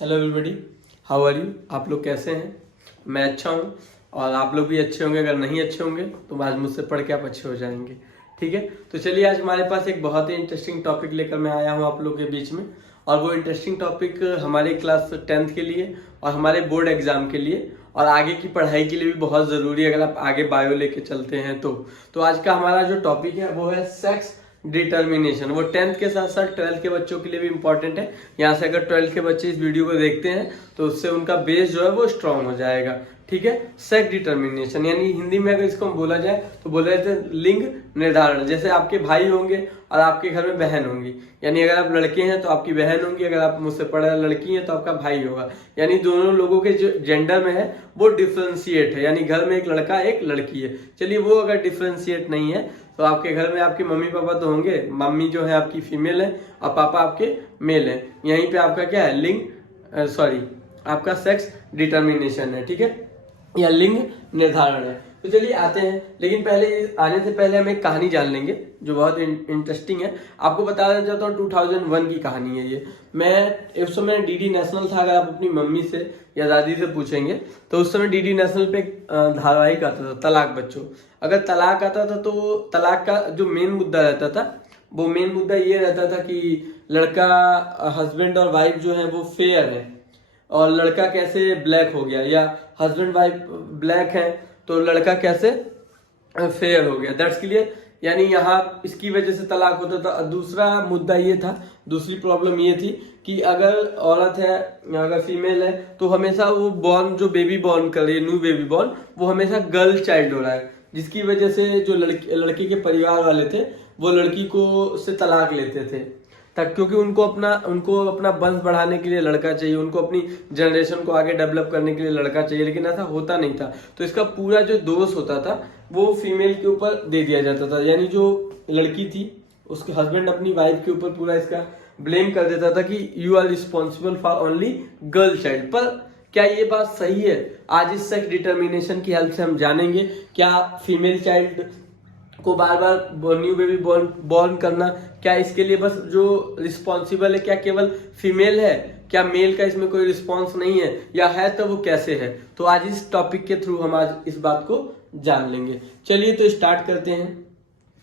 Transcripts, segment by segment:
Hello everybody, how are you. आप लोग कैसे हैं? मैं अच्छा हूँ और आप लोग भी अच्छे होंगे। अगर नहीं अच्छे होंगे तो आज मुझसे पढ़ के आप अच्छे हो जाएंगे। ठीक है, तो चलिए आज हमारे पास एक बहुत ही इंटरेस्टिंग टॉपिक लेकर मैं आया हूँ आप लोग के बीच में। और वो इंटरेस्टिंग टॉपिक हमारे क्लास 10th के लिए और हमारे बोर्ड एग्जाम के लिए और आगे की पढ़ाई के लिए भी बहुत ज़रूरी है, अगर आप आगे बायो लेके चलते हैं तो आज का हमारा जो टॉपिक है वो है सेक्स डिटर्मिनेशन। वो 10th के साथ साथ 12th के बच्चों के लिए भी इंपॉर्टेंट है। यहाँ से अगर 12th के बच्चे इस वीडियो को देखते हैं तो उससे उनका बेस जो है वो स्ट्रांग हो जाएगा। ठीक है, सेक्स डिटर्मिनेशन यानी हिंदी में अगर इसको बोला जाए तो बोला जाता है लिंग निर्धारण। जैसे आपके भाई होंगे और आपके घर में बहन होंगी, यानी अगर आप लड़के हैं तो आपकी बहन होंगी, अगर आप मुझसे पढ़ा लड़की हैं तो आपका भाई होगा। यानी दोनों लोगों के जो जेंडर में है वो डिफ्रेंशिएट है, यानी घर में एक लड़का एक लड़की है। चलिए वो अगर डिफ्रेंशिएट नहीं है तो आपके घर में आपके मम्मी पापा तो होंगे, मम्मी जो है आपकी फीमेल है और पापा आपके मेल है। यहीं पे आपका क्या है, लिंग आपका सेक्स डिटर्मिनेशन है। ठीक है, या लिंग निर्धारण है। तो चलिए आते हैं, लेकिन पहले आने से पहले हम एक कहानी जान लेंगे जो बहुत इंटरेस्टिंग है। आपको बता देना चाहता हूँ 2001 की कहानी है ये। मैं उस समय डीडी नेशनल था, अगर आप अपनी मम्मी से या दादी से पूछेंगे तो उस समय डीडी नेशनल पे एक धारावाहिक आता था, तलाक बच्चों। अगर तलाक आता था तो तलाक का जो मेन मुद्दा रहता था वो मेन मुद्दा ये रहता था कि लड़का हस्बैंड और वाइफ जो है वो फेयर है और लड़का कैसे ब्लैक हो गया, या हस्बैंड वाइफ ब्लैक है तो लड़का कैसे फेयर हो गया। दैट्स क्लियर, यानी यहाँ इसकी वजह से तलाक होता था। दूसरा मुद्दा ये था, दूसरी प्रॉब्लम ये थी कि अगर औरत है, अगर फीमेल है तो हमेशा वो बॉर्न जो बेबी बॉर्न कर रही है, न्यू बेबी बॉर्न, वो हमेशा गर्ल चाइल्ड हो रहा है, जिसकी वजह से जो लड़के के परिवार वाले थे वो लड़की को से तलाक लेते थे तक, क्योंकि उनको अपना वंश बढ़ाने के लिए लड़का चाहिए, उनको अपनी जनरेशन को आगे डेवलप करने के लिए लड़का चाहिए। लेकिन ऐसा होता नहीं था, तो इसका पूरा जो दोष होता था वो फीमेल के ऊपर दे दिया जाता था। यानी जो लड़की थी उसके हस्बैंड अपनी वाइफ के ऊपर पूरा इसका ब्लेम कर देता था कि you are responsible for only girl child. पर क्या ये बात सही है? आज इस सेक्स डिटर्मिनेशन की हेल्प से हम जानेंगे क्या फीमेल चाइल्ड को बार बार न्यू बेबी बॉर्न करना, क्या इसके लिए बस जो रिस्पॉन्सिबल है क्या केवल फीमेल है, क्या मेल का इसमें कोई रिस्पॉन्स नहीं है, या है तो वो कैसे है। तो आज इस टॉपिक के थ्रू हम आज इस बात को जान लेंगे। चलिए तो स्टार्ट करते हैं।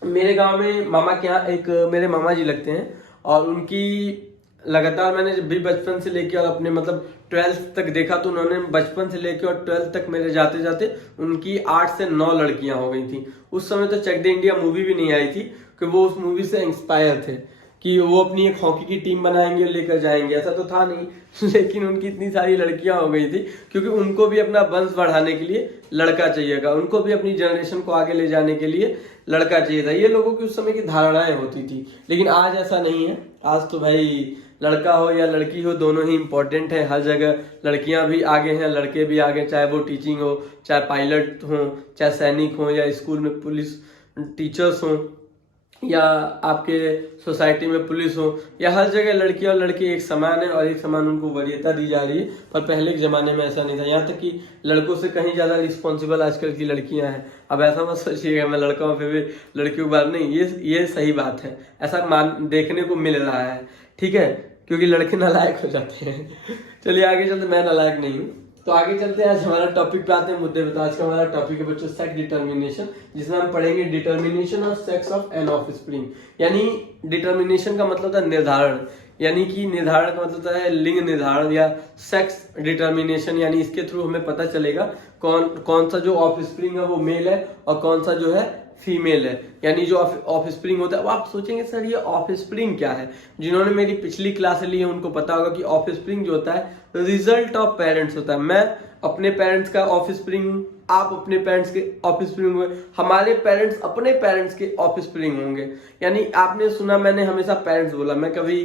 मेरे गांव में मामा के यहाँ एक मेरे मामा जी लगते हैं और उनकी लगातार मैंने जब भी बचपन से लेके और अपने मतलब 12th तक देखा तो उन्होंने बचपन से लेके और 12th तक मेरे जाते जाते उनकी 8 से 9 लड़कियां हो गई थी। उस समय तो चक दे इंडिया मूवी भी नहीं आई थी कि वो उस मूवी से इंस्पायर थे कि वो अपनी एक हॉकी की टीम बनाएंगे और लेकर जाएंगे, ऐसा तो था नहीं लेकिन उनकी इतनी सारी लड़कियां हो गई थी क्योंकि उनको भी अपना वंश बढ़ाने के लिए लड़का चाहिएगा, उनको भी अपनी जनरेशन को आगे ले जाने के लिए लड़का चाहिए था। ये लोगों की उस समय की धारणाएं होती थी, लेकिन आज ऐसा नहीं है। आज तो भाई लड़का हो या लड़की हो दोनों ही इंपॉर्टेंट है। हर जगह लड़कियां भी आगे हैं, लड़के भी आगे, चाहे वो टीचिंग हो, चाहे पायलट हो, चाहे सैनिक हो, या स्कूल में पुलिस टीचर्स हो, या आपके सोसाइटी में पुलिस हो, या हर जगह लड़की और लड़के एक समान है और एक समान उनको वरीयता दी जा रही है। पर पहले के जमाने में ऐसा नहीं था, यहाँ तक कि लड़कों से कहीं ज्यादा रिस्पॉन्सिबल आजकल की लड़कियां हैं। अब ऐसा मत सोचिएगा मैं लड़का हूँ फिर भी लड़कियों की बात नहीं, ये सही बात है, ऐसा देखने को मिल रहा है। ठीक है, क्योंकि लड़के नालायक हो जाते हैं। चलिए आगे चलते, मैं नालायक नहीं हूँ तो आगे चलते हैं। आज हमारा टॉपिक पे आते हैं, मुद्दे पे। तो आज का हमारा टॉपिक है बच्चों सेक्स डिटर्मिनेशन, जिसमें हम पढ़ेंगे determination of sex of an offspring. यानी डिटर्मिनेशन का मतलब था निर्धारण, यानी कि निर्धारण का मतलब है लिंग निर्धारण या सेक्स डिटर्मिनेशन। यानी इसके थ्रू हमें पता चलेगा कौन सा जो ऑफस्प्रिंग है वो मेल है और कौन सा जो है फीमेल है। यानी जो ऑफस्प्रिंग होता है, वो आप सोचेंगे सर ये ऑफस्प्रिंग क्या है। जिन्होंने मेरी पिछली क्लास ली है उनको पता होगा कि ऑफस्प्रिंग जो होता है रिजल्ट ऑफ पेरेंट्स होता है। मैं अपने पेरेंट्स का ऑफस्प्रिंग, आप अपने पेरेंट्स के ऑफस्प्रिंग होंगे, हमारे पेरेंट्स अपने पेरेंट्स के ऑफस्प्रिंग होंगे। यानी आपने सुना, मैंने हमेशा पेरेंट्स बोला, मैं कभी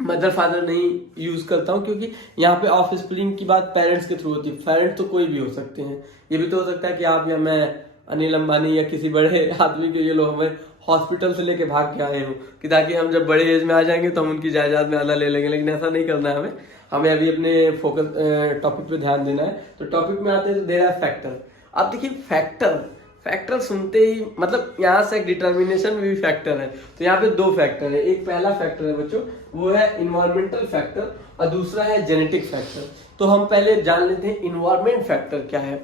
मदर फादर नहीं यूज करता हूँ, क्योंकि यहाँ पे ऑफस्प्रिंग की बात पेरेंट्स के थ्रू होती है। पेरेंट्स तो कोई भी हो सकते हैं, ये भी तो हो सकता है कि आप या मैं अनिल अंबानी या किसी बड़े आदमी के ये लोग हमें हॉस्पिटल से लेके भाग के आए हो कि ताकि हम जब बड़े एज में आ जाएंगे तो हम उनकी जायदाद में आधा ले लेंगे। लेकिन ऐसा नहीं करना है हमें अभी अपने फोकस टॉपिक पे ध्यान देना है। तो टॉपिक में आते हैं तो दे रहा है फैक्टर। अब देखिए फैक्टर फैक्टर सुनते ही मतलब यहाँ से डिटर्मिनेशन में भी फैक्टर है, तो यहाँ पे 2 फैक्टर है। एक पहला फैक्टर है बच्चों, वो है इन्वायरमेंटल फैक्टर, और दूसरा है जेनेटिक फैक्टर। तो हम पहले जान लेते हैं इन्वायरमेंट फैक्टर क्या है।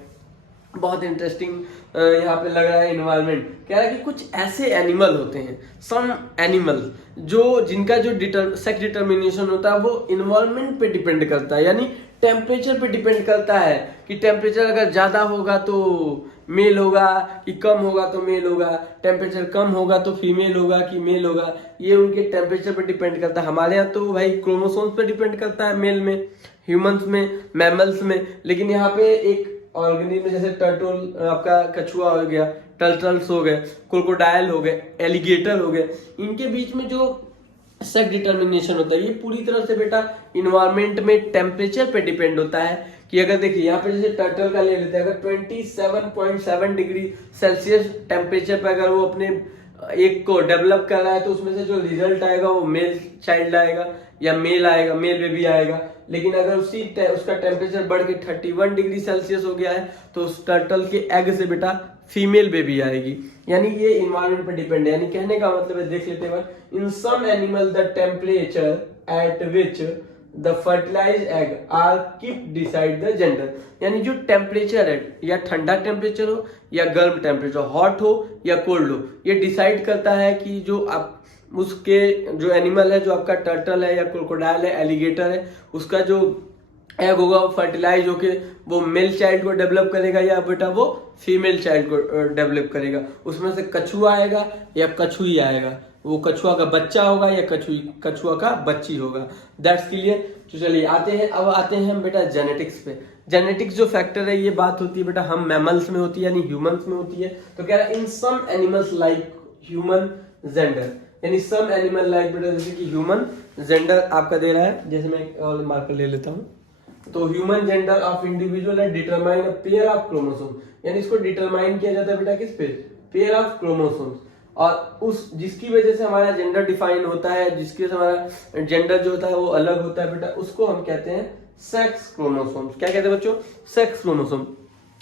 बहुत इंटरेस्टिंग यहाँ पे लग रहा है इन्वायरमेंट। कह रहा है कि कुछ ऐसे एनिमल होते हैं, सम एनिमल, जो जिनका जो सेक्स डिटर्मिनेशन होता है वो इन्वायरमेंट पे डिपेंड करता है, यानी टेम्परेचर पे डिपेंड करता है कि टेम्परेचर अगर ज्यादा होगा तो मेल होगा कि कम होगा तो मेल होगा, टेम्परेचर कम होगा तो फीमेल होगा कि मेल होगा। ये उनके टेम्परेचर पे डिपेंड करता है। हमारे यहाँ तो भाई क्रोमोसोम्स पे डिपेंड करता है, मेल में, ह्यूमंस में, मैमल्स में। लेकिन यहाँ पे एक ऑर्गेनिज्म जैसे टर्टल, आपका कछुआ हो गया, टर्टल्स हो गए, क्रोकोडाइल हो गए, एलिगेटर हो गए, इनके बीच में जो सेक्स डिटर्मिनेशन होता है ये पूरी तरह से बेटा इन्वायरमेंट में टेम्परेचर पे डिपेंड होता है। कि अगर देखिए यहाँ पे जैसे टर्टल का ले लेते हैं, अगर 27.7 डिग्री सेल्सियस टेम्परेचर पे अगर वो अपने एक को डेवलप कर रहा है तो उसमें से जो रिजल्ट आएगा वो मेल चाइल्ड आएगा या मेल आएगा, मेल बेबी आएगा। लेकिन अगर उसका टेम्परेचर बढ़ के 31 डिग्री सेल्सियस हो गया है तो उस टर्टल के एग से बेटा फीमेल बेबी आएगी। यानी ये इन्वायरमेंट पे डिपेंड है। यानी कहने का मतलब है, देख लेते हैं, in some animal the temperature at which the fertilize egg are keep decide the gender. यानी जो टेम्परेचर है, या ठंडा टेम्परेचर हो या गर्म टेम्परेचर, हॉट हो या कोल्ड हो, ये डिसाइड करता है कि जो आप उसके जो एनिमल है, जो आपका टर्टल है या क्रोकोडाइल है, एलिगेटर है, उसका जो एग होगा वो फर्टिलाइज होके वो मेल चाइल्ड को डेवलप करेगा या बेटा वो फीमेल चाइल्ड को डेवलप करेगा। उसमें से कछुआ आएगा या कछुई आएगा, वो कछुआ का बच्चा होगा या कछुआ का बच्ची होगा। That's clear. तो चलिए अब आते हैं हम बेटा जेनेटिक्स पे। जेनेटिक्स जो फैक्टर है ये बात होती है बेटा हम मैमल्स में होती है, यानी ह्यूमंस में होती है। तो कह रहा है in some animals like human gender, यानी सम एनिमल लाइक बेटा जैसे कि ह्यूमन जेंडर आपका दे रहा है, जैसे मैं और मार्कर ले लेता हूँ। तो ह्यूमन जेंडर ऑफ इंडिविजुअल है determine a pair of chromosome, यानी इसको डिटरमाइन किया जाता है बेटा किस पे, पेयर ऑफ क्रोमोसोम्स। और उस जिसकी वजह से हमारा जेंडर डिफाइन होता है, जिसकी वजह से हमारा जेंडर जो होता है वो अलग होता है बेटा, उसको हम कहते हैं सेक्स क्रोमोसोम्स। क्या कहते हैं बच्चों, सेक्स क्रोमोसोम।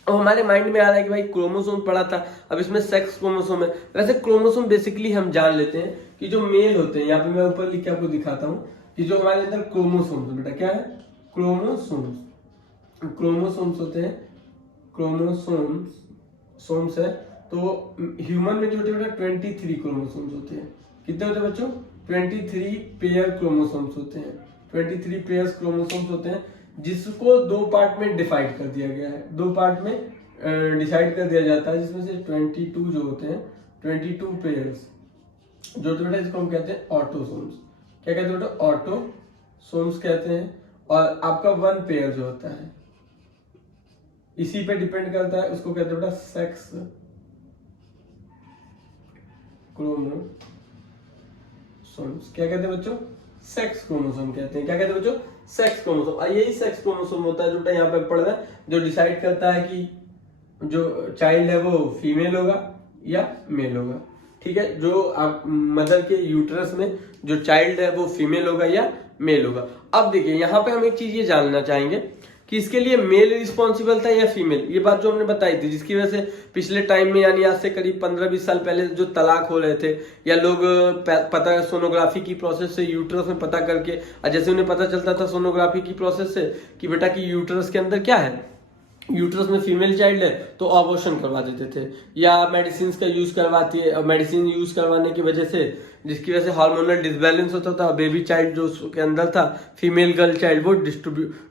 अब हमारे माइंड में आ रहा है कि भाई क्रोमोसोम पढ़ा था, अब इसमें सेक्स क्रोमोसोम है। वैसे क्रोमोसोम बेसिकली हम जान लेते हैं कि जो मेल होते हैं, यहाँ पे मैं ऊपर लिख के आपको दिखाता हूँ कि जो हमारे अंदर क्रोमोसोम्स बेटा क्या है, क्रोमोसोम्स, क्रोमोसोम्स होते हैं, क्रोमोसोम्स है। तो ह्यूमन में जो होते हैं बेटा 23 क्रोमोसोम्स होते हैं। कितने होते हैं बच्चों, 23 पेयर क्रोमोसोम्स होते हैं, 23 पेयर क्रोमोसोम्स होते हैं, जिसको 2 पार्ट में डिवाइड कर दिया गया है, 2 पार्ट में डिसाइड कर दिया जाता है, जिसमें से 22 जो होते हैं, 22 पेयर्स जो होते हैं बेटा, इसको हम कहते हैं ऑटोसोम्स। क्या कहते हैं बेटा, ऑटोसोम्स कहते हैं। और आपका 1 पेयर जो होता है इसी पे डिपेंड करता है, उसको कहते हैं बेटा सेक्स क्रोमोसोम्स। क्या कहते हैं बच्चों, सेक्स क्रोमोसोम कहते हैं। क्या कहते हैं बच्चों, सेक्स क्रोमोसोम। यही सेक्स क्रोमोसोम होता है जो यहाँ पे पढ़ रहा है, जो डिसाइड करता है कि जो चाइल्ड है वो फीमेल होगा या मेल होगा। ठीक है, जो आप मदर के यूट्रस में जो चाइल्ड है वो फीमेल होगा या मेल होगा। अब देखिए यहाँ पे हम एक चीज ये जानना चाहेंगे कि इसके लिए मेल रिस्पॉन्सिबल था या फीमेल, ये बात जो हमने बताई थी, जिसकी वजह से पिछले टाइम में यानी आज से करीब 15-20 साल पहले जो तलाक हो रहे थे, या लोग पता सोनोग्राफी की प्रोसेस से यूट्रस में पता करके, जैसे उन्हें पता चलता था सोनोग्राफी की प्रोसेस से कि बेटा कि यूट्रस के अंदर क्या है, यूट्रस में फीमेल चाइल्ड है, तो अबॉर्शन करवा देते थे, या मेडिसिन का यूज करवाती है। मेडिसिन यूज करवाने की वजह से, जिसकी वजह से हार्मोनल डिसबैलेंस होता था, बेबी चाइल्ड जो उसके अंदर था, फीमेल गर्ल चाइल्ड, वो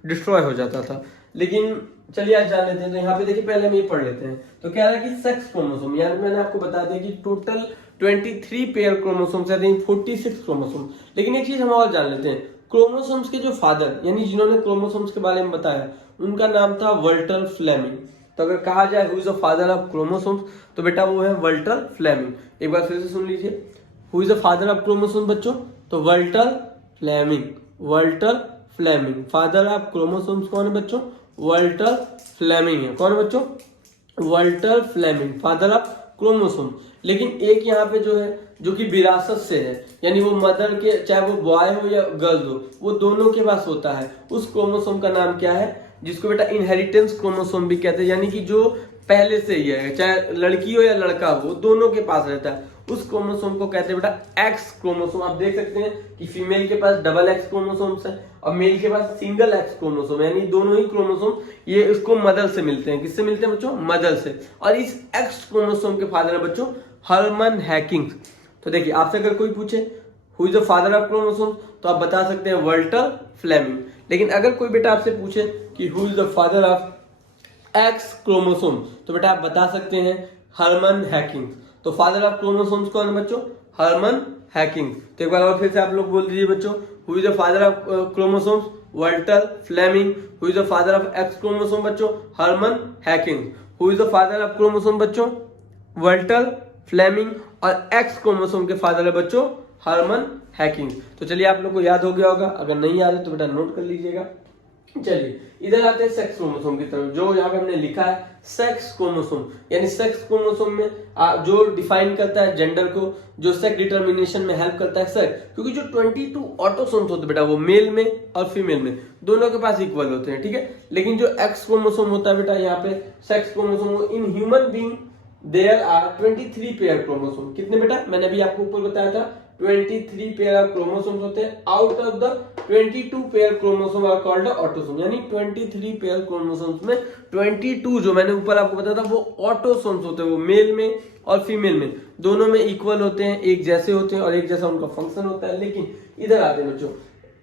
डिस्ट्रॉय हो जाता था। लेकिन चलिए आज जान लेते हैं। तो यहाँ पे देखिए पहले हम ये पढ़ लेते हैं। तो कह रहा है कि सेक्स क्रोमोसोम, यानी मैंने आपको बता दिया कि टोटल 23 पेयर क्रोमोसोम्स है, 46 क्रोमोसोम। लेकिन एक चीज हम और जान लेते हैं, क्रोमोसोम्स के जो फादर यानी जिन्होंने क्रोमोसोम्स के बारे में बताया, उनका नाम था वल्टर फ्लेमिंग। तो अगर कहा जाए who is the father of chromosomes, तो बेटा वो है वल्टर फ्लेमिंग। एक बार फिर से सुन लीजिए, who is the father of chromosome बच्चों, तो Walter Flemming. Walter Flemming father of chromosomes कौन है बच्चों, वल्टर फ्लेमिंग है। कौन है बच्चों, Walter Flemming father of chromosome. लेकिन एक यहाँ पे जो है जो कि विरासत से है, यानी वो मदर के, चाहे वो बॉय हो या गर्ल हो, वो दोनों के पास होता है। उस क्रोमोसोम का नाम क्या है, जिसको बेटा इनहेरिटेंस क्रोमोसोम भी कहते हैं, यानी कि जो पहले से ही है, चाहे लड़की हो या लड़का हो, दोनों के पास रहता है। उस क्रोमोसोम को कहते हैं बेटा एक्स क्रोमोसोम। आप देख सकते हैं कि फीमेल के पास डबल एक्स क्रोमोसोम्स है और मेल के पास सिंगल एक्स क्रोमोसोम, यानी दोनों ही क्रोमोसोम ये इसको मदर से मिलते हैं। किससे मिलते हैं बच्चों? मदर से। और इस एक्स क्रोमोसोम के फादर है बच्चों हर्मन हैकिंग्स। तो देखिए आपसे अगर कोई पूछे who is the father of chromosome, तो आप बता सकते हैं वाल्टर फ्लेमिंग। लेकिन अगर कोई बेटा आपसे पूछे कि who is the father of x chromosome, तो बेटा आप बता सकते हैं हर्मन हैकिंग। तो फादर ऑफ क्रोमोसोम्स कौन है बच्चों? Hermann Henking. तो एक बार और फिर से आप लोग बोल दीजिए बच्चों, who is the father of chromosomes? Walter Flemming. Who is the father of x chromosome बच्चों? Hermann Henking. Who is the father of chromosome बच्चों? Walter Flemming. और एक्स क्रोमोसोम के फादर है बच्चों हर्मन हैकिंग। तो चलिए आप लोग को याद हो गया होगा, अगर नहीं याद है तो बेटा नोट कर लीजिएगा। चलिए इधर आते हैं सेक्स क्रोमोसोम की तरफ। जो यहाँ पे हमने लिखा है सेक्स क्रोमोसोम, यानी सेक्स क्रोमोसोम में जो डिफाइन करता है जेंडर को, जो सेक्स डिटर्मिनेशन में हेल्प करता है सेक्स। क्योंकि जो 22 ऑटोसोम्स होते हैं बेटा वो मेल में और फीमेल में दोनों के पास इक्वल होते हैं, ठीक है। लेकिन जो एक्स क्रोमोसोम होता है बेटा यहाँ पे sex chromosome, in human being there are 23 pair chromosome. कितने बेटा? मैंने अभी आपको ऊपर बताया था 23 पेयर ऑफ क्रोमोसोम्स होते हैं। Out of the 22 pair chromosome are called autosome, यानी 23 पेयर क्रोमोसोम्स में 22 जो मैंने ऊपर आपको बताया था वो ऑटोसोम्स होते हैं। वो मेल में और फीमेल में दोनों में इक्वल होते हैं, एक जैसे होते हैं और एक जैसा उनका फंक्शन होता है। लेकिन इधर आते हैं बच्चों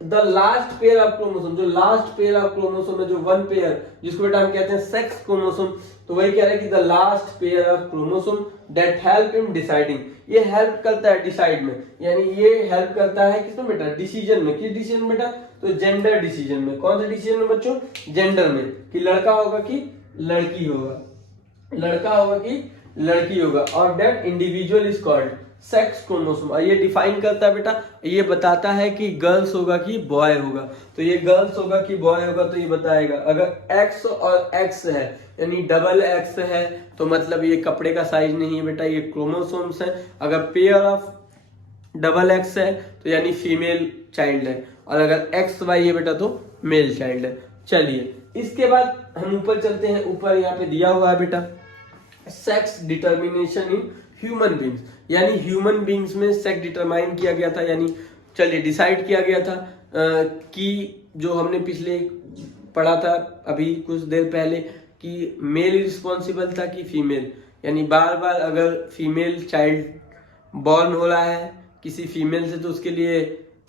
the last pair of chromosome, जो लास्ट पेयर ऑफ क्रोमोसोम है, जो वन पेयर जिसको बेटा हम कहते हैं सेक्स क्रोमोसोम। तो वही कह रहे हैं कि the last pair of chromosome that help in deciding, ये हेल्प करता है डिसाइड में, यानी ये हेल्प करता है किसमें बेटा? डिसीजन में। किस डिसीजन बेटा? तो जेंडर डिसीजन में। कौन से डिसीजन में बच्चों? जेंडर में, कि लड़का होगा कि लड़की होगा, लड़का होगा कि लड़की होगा। और that individual is called sex chromosome. और ये डिफाइन करता है बेटा, ये बताता है कि गर्ल्स होगा कि बॉय होगा। तो ये गर्ल्स होगा कि बॉय होगा तो ये बताएगा। अगर एक्स और एक्स है यानी डबल एक्स है तो मतलब ये कपड़े का साइज नहीं है बेटा, ये क्रोमोसोम्स है। अगर पेयर ऑफ डबल एक्स है तो यानी फीमेल चाइल्ड है, और अगर एक्स वाई है बेटा तो मेल चाइल्ड है। चलिए इसके बाद हम ऊपर चलते हैं। ऊपर यहाँ पे दिया हुआ है बेटा sex determination in human beings, यानी ह्यूमन बींग्स में सेक्स डिटरमाइन किया गया था, यानी चलिए डिसाइड किया गया था कि जो हमने पिछले पढ़ा था अभी कुछ देर पहले कि मेल रिस्पॉन्सिबल था कि फीमेल, यानी बार बार अगर फीमेल चाइल्ड बॉर्न हो रहा है किसी फीमेल से तो उसके लिए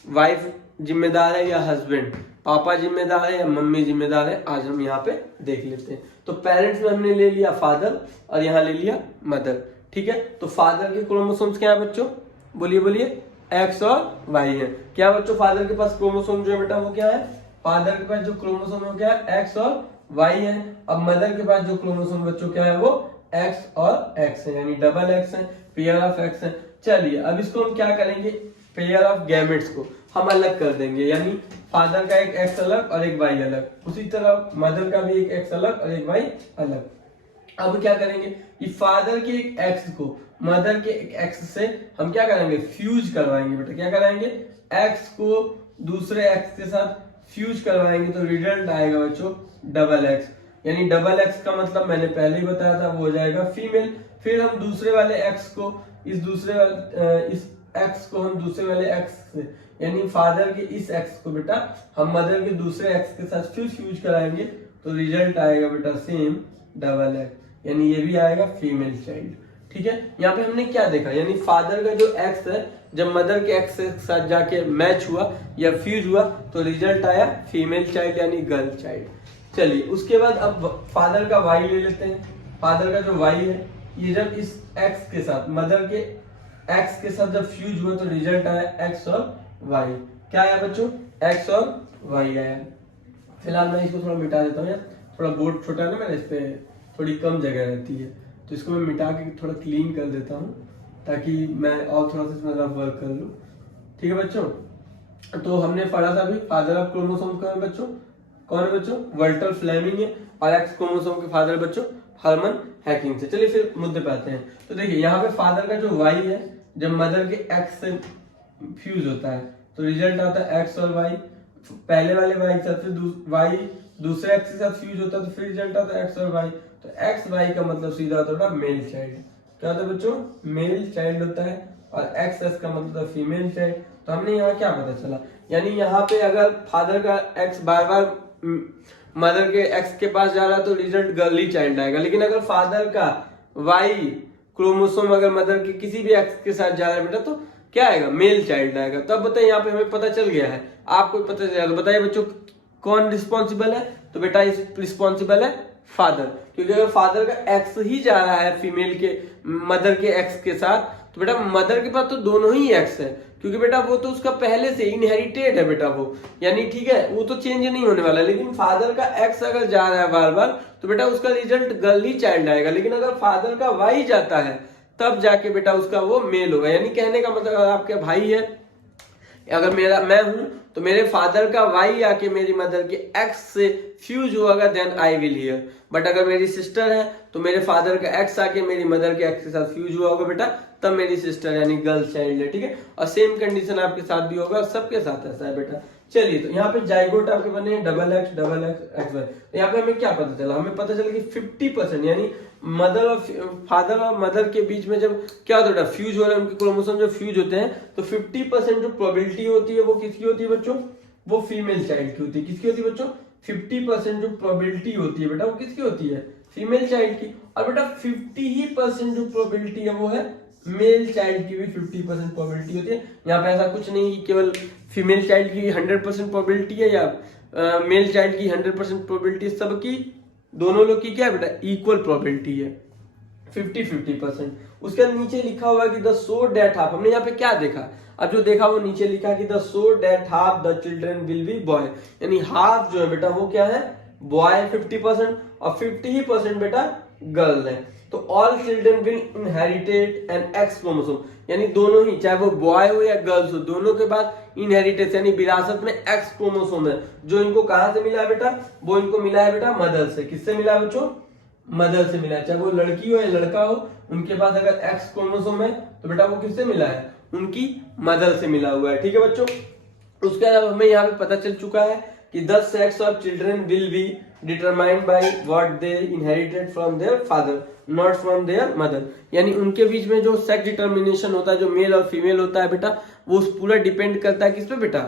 वाइफ जिम्मेदार है या हस्बैंड, पापा जिम्मेदार है या मम्मी जिम्मेदार है, आज हम यहाँ पे देख लेते हैं। तो पेरेंट्स में हमने ले लिया फादर और यहाँ ले लिया मदर, ठीक है। तो फादर के क्रोमोसोम्स क्या है बच्चों? बोलिए बोलिए, एक्स और वाई है। क्या बच्चों फादर के पास क्रोमोसोम जो है बेटा वो क्या है? फादर के पास जो क्रोमोसोम है वो क्या है? एक्स और वाई है। अब मदर के पास जो क्रोमोसोम बच्चों क्या है? वो एक्स और एक्स है, यानी डबल एक्स है, पेयर ऑफ एक्स है। चलिए अब इसको हम क्या करेंगे? पेयर ऑफ गैमेट्स को हम अलग कर देंगे, यानी फादर का एक एक्स अलग और एक वाई अलग, उसी तरह मदर का भी एक एक्स अलग और एक वाई अलग। अब क्या करेंगे कि फादर के एक एक्स को मदर के एक एक्स से हम क्या करेंगे? फ्यूज करवाएंगे बेटा। क्या कराएंगे? एक्स को दूसरे एक्स के साथ फ्यूज करवाएंगे तो रिजल्ट आएगा बच्चों डबल एक्स, यानी डबल एक्स का मतलब मैंने पहले ही बताया था वो हो जाएगा फीमेल। फिर हम दूसरे वाले एक्स को इस एक्स को हम दूसरे वाले एक्स से, यानी फादर के इस एक्स को बेटा हम मदर के दूसरे एक्स के साथ फिर फ्यूज कराएंगे तो रिजल्ट आएगा बेटा सेम डबल एक्स, यानी ये भी आएगा फीमेल चाइल्ड, ठीक है। यहाँ पे हमने क्या देखा, यानी फादर का जो एक्स है जब मदर के एक्स के साथ जाके मैच हुआ या फ्यूज हुआ तो रिजल्ट आया फीमेल चाइल्ड यानी गर्ल चाइल्ड। चलिए उसके बाद अब फादर का वाई ले लेते हैं। फादर का जो वाई है ये जब इस एक्स के साथ मदर के एक्स के साथ जब फ्यूज हुआ तो रिजल्ट आया एक्स और वाई। क्या आया बच्चों? एक्स और वाई आया। फिलहाल मैं इसको थोड़ा मिटा देता हूँ यार, थोड़ा बोर्ड छोटा है ना मेरा, इस पे थोड़ी कम जगह रहती है तो इसको मैं मिटा के थोड़ा क्लीन कर देता हूँ ताकि मैं और थोड़ा सा इसमें रफ वर्क कर लूँ, ठीक है बच्चों। तो हमने पढ़ा था अभी फादर ऑफ क्रोमोसोम कौन है बच्चों? कौन है बच्चों? वाल्टर फ्लेमिंग है। और एक्स क्रोमोसोम के फादर बच्चों हर्मन हैकिंग से। चलिए फिर मुद्दे पे आते हैं। तो देखिए यहाँ पे फादर का जो वाई है जब मदर के एक्स से फ्यूज होता है तो रिजल्ट आता है एक्स और वाई। पहले वाले वाई के साथ फिर वाई दूसरे एक्स के साथ फ्यूज होता है तो फिर रिजल्ट आता है एक्स और वाई। तो एक्स वाई का मतलब सीधा होता है बेटा मेल चाइल्ड। क्या होता है बच्चों? मेल चाइल्ड होता है। और एक्स एस का मतलब फीमेल चाइल्ड। तो हमने यहाँ क्या पता चला, यानी यहाँ पे अगर फादर का एक्स बार बार मदर के एक्स के पास जा रहा है तो रिजल्ट गर्ल ही चाइल्ड आएगा, लेकिन अगर फादर का वाई क्रोमोसोम अगर मदर के किसी भी एक्स के साथ जा रहा है बेटा तो क्या आएगा? मेल चाइल्ड आएगा। तब बताइए यहाँ पे हमें पता चल गया है, आपको पता चल गया। तो बताइए बच्चों कौन रिस्पॉन्सिबल है? तो बेटा इस रिस्पॉन्सिबल है फादर, क्योंकि अगर फादर का एक्स ही जा रहा है फीमेल के मदर के एक्स के साथ तो बेटा मदर के पास तो दोनों ही एक्स है, क्योंकि बेटा वो तो उसका पहले से इनहेरिटेड है बेटा वो, यानी ठीक है वो तो चेंज नहीं होने वाला। लेकिन फादर का एक्स अगर जा रहा है बार बार तो बेटा उसका रिजल्ट गर्ल ही चाइल्ड आएगा, लेकिन अगर फादर का वाई जाता है तब जाके बेटा उसका वो मेल होगा। यानी कहने का मतलब अगर आपके भाई है, अगर मैं हूं तो मेरे फादर का वाई आके मेरी मदर के एक्स से फ्यूज होगा, then I will here. But अगर मेरी सिस्टर है तो मेरे फादर का एक्स आके मेरी मदर के एक्स के साथ फ्यूज हुआ होगा बेटा, तब मेरी सिस्टर यानी गर्ल चाइल्ड है। ठीक है, और सेम कंडीशन आपके साथ भी होगा, सबके साथ ऐसा है बेटा। चलिए, तो यहाँ पे जाइगोट आपके बने डबल एक्स एक्स वाई। तो यहाँ पे हमें क्या पता चला? हमें पता चला कि 50% यानी मदर और फादर और मदर के बीच में जब क्या होता है फ्यूज हो रहा है, उनके क्रोमोसोम जब फ्यूज होते हैं तो 50% जो प्रोबेबिलिटी होती है वो किसकी होती है बच्चों? वो फीमेल चाइल्ड की होती है। किसकी होती है बच्चों? 50% जो प्रोबेबिलिटी होती है बेटा वो किसकी होती है? फीमेल चाइल्ड की। और बेटा 50% जो प्रोबेबिलिटी है वो है मेल चाइल्ड की भी 50% प्रोबेबिलिटी होती है। यहाँ पे ऐसा कुछ नहीं कि केवल फीमेल चाइल्ड की 100% प्रोबेबिलिटी है या मेल चाइल्ड की 100% प्रोबेबिलिटी, सबकी दोनों लोग की क्या है बेटा? इक्वल प्रोबेबिलिटी है, 50-50%। उसके नीचे लिखा हुआ है कि द सो डेट हाफ, हमने यहाँ पे क्या देखा? अब जो देखा वो नीचे लिखा कि the so that half the children will be boy, यानी हाफ जो है बेटा वो क्या है? बॉय 50% और 50% बेटा गर्ल है। तो all children will inherit an x chromosome, यानी दोनों ही, चाहे वो बॉय हो या गर्ल्स हो, दोनों के पास इनहेरिटेंस यानी विरासत में एक्स क्रोमोसोम है। जो इनको कहां से मिला है बेटा? वो इनको मिला है बेटा मदर से। किससे मिला है बच्चों? मदर से मिला है। चाहे वो लड़की हो या लड़का हो, उनके पास अगर एक्स क्रोमोसोम है तो बेटा वो किससे मिला है? उनकी मदर से मिला हुआ है। ठीक है बच्चों, उसके अलावा हमें यहाँ पे पता चल चुका है कि the sex of children will be determined by what they inherited from their father not from there mother, यानी उनके बीच में जो सेक्स डिटर्मिनेशन होता है, जो मेल और फीमेल होता है बेटा, वो पूरा डिपेंड करता है किस पे बेटा?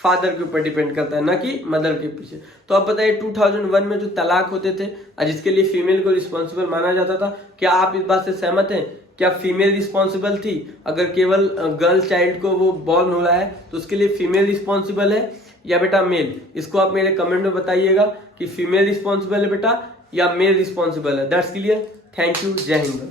फादर के ऊपर डिपेंड करता है, ना कि मदर के पीछे। तो अब बताइए 2001 में जो तलाक होते थे जिसके लिए फीमेल को रिस्पॉन्सिबल माना जाता था, क्या आप इस बात से सहमत हैं? क्या फीमेल रिस्पॉन्सिबल थी? अगर केवल गर्ल चाइल्ड को वो बॉर्न हो रहा है तो उसके लिए फीमेल रिस्पॉन्सिबल है या बेटा मेल? इसको आप मेरे कमेंट में बताइएगा कि फीमेल रिस्पॉन्सिबल है बेटा या मेल रिस्पॉन्सिबल है। That's clear. Thank you. जय हिंद।